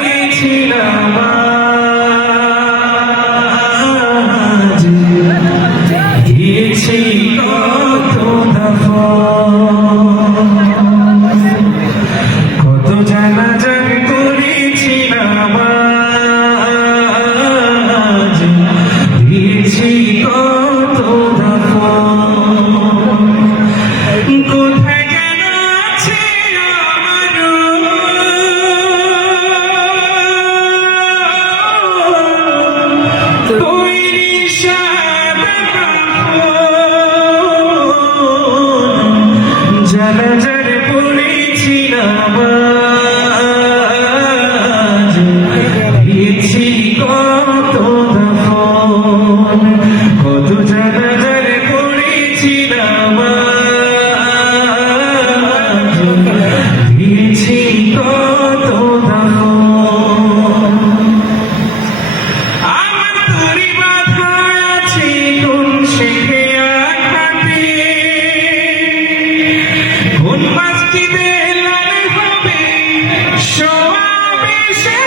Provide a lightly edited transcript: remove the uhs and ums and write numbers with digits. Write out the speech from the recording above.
দিয়েছিলাম আজ দিয়েছি কত দাফন কত জানাজার করেছিলাম আজ দিয়েছি কত দাফন কোথায় যেন আছে আমার তৈরি সাদা কাফন জানাজার পড়েছিলাম আজ দিয়েছি কত দাফন কত জানাজার পড়েছিলাম আজ দিয়েছি কত দাফন আমার তরি বাঁধা আছে কোন শেখে আঘাতে কোন মাসজিদে লাল হবে সমাবেশে